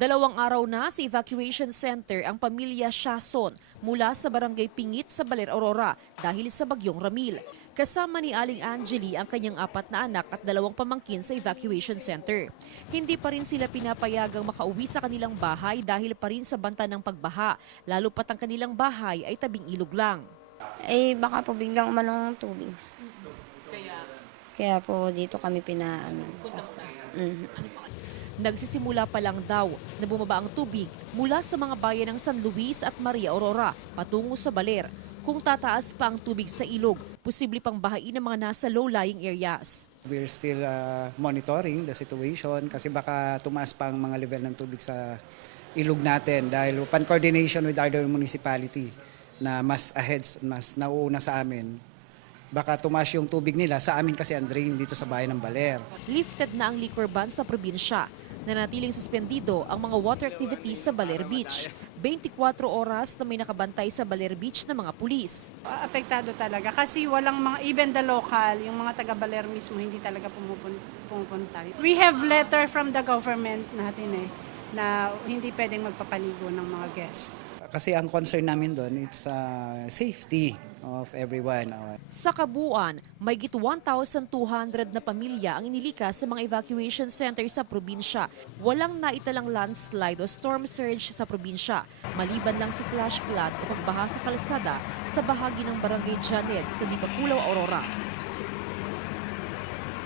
2 araw na sa evacuation center ang pamilya Siason mula sa barangay Pingit sa Baler, Aurora dahil sa bagyong Ramil. Kasama ni Aling Angeli ang kanyang 4 na anak at 2 pamangkin sa evacuation center. Hindi pa rin sila pinapayagang makauwi sa kanilang bahay dahil pa rin sa banta ng pagbaha, lalo pat ang kanilang bahay ay tabing ilog lang. Baka po biglang umanong tubig. Kaya po dito kami pinaano. Nagsisimula pa lang daw na bumaba ang tubig mula sa mga bayan ng San Luis at Maria Aurora patungo sa Baler. Kung tataas pa ang tubig sa ilog, posible pang bahain ang mga nasa low-lying areas. We're still monitoring the situation kasi baka tumaas pa ang mga level ng tubig sa ilog natin dahil upon coordination with other municipality na mas ahead, mas nauuna sa amin. Baka tumaas yung tubig nila sa amin kasi ang drain dito sa bayan ng Baler. Lifted na ang liquor ban sa probinsya. Nanatiling suspendido ang mga water activities sa Baler Beach. 24 oras na may nakabantay sa Baler Beach ng mga pulis. Apektado talaga kasi walang mga, even the local, yung mga taga Baler mismo hindi talaga pumupunta. We have letter from the government natin na hindi pwedeng magpapaligo ng mga guests. Kasi ang concern namin doon, it's safety of everyone. Sa kabuuan, mahigit 1,200 na pamilya ang inilikas sa mga evacuation center sa probinsya. Walang naitalang landslide o storm surge sa probinsya, maliban lang sa flash flood o pagbaha sa kalsada sa bahagi ng Barangay Janet sa Dipakulaw, Aurora.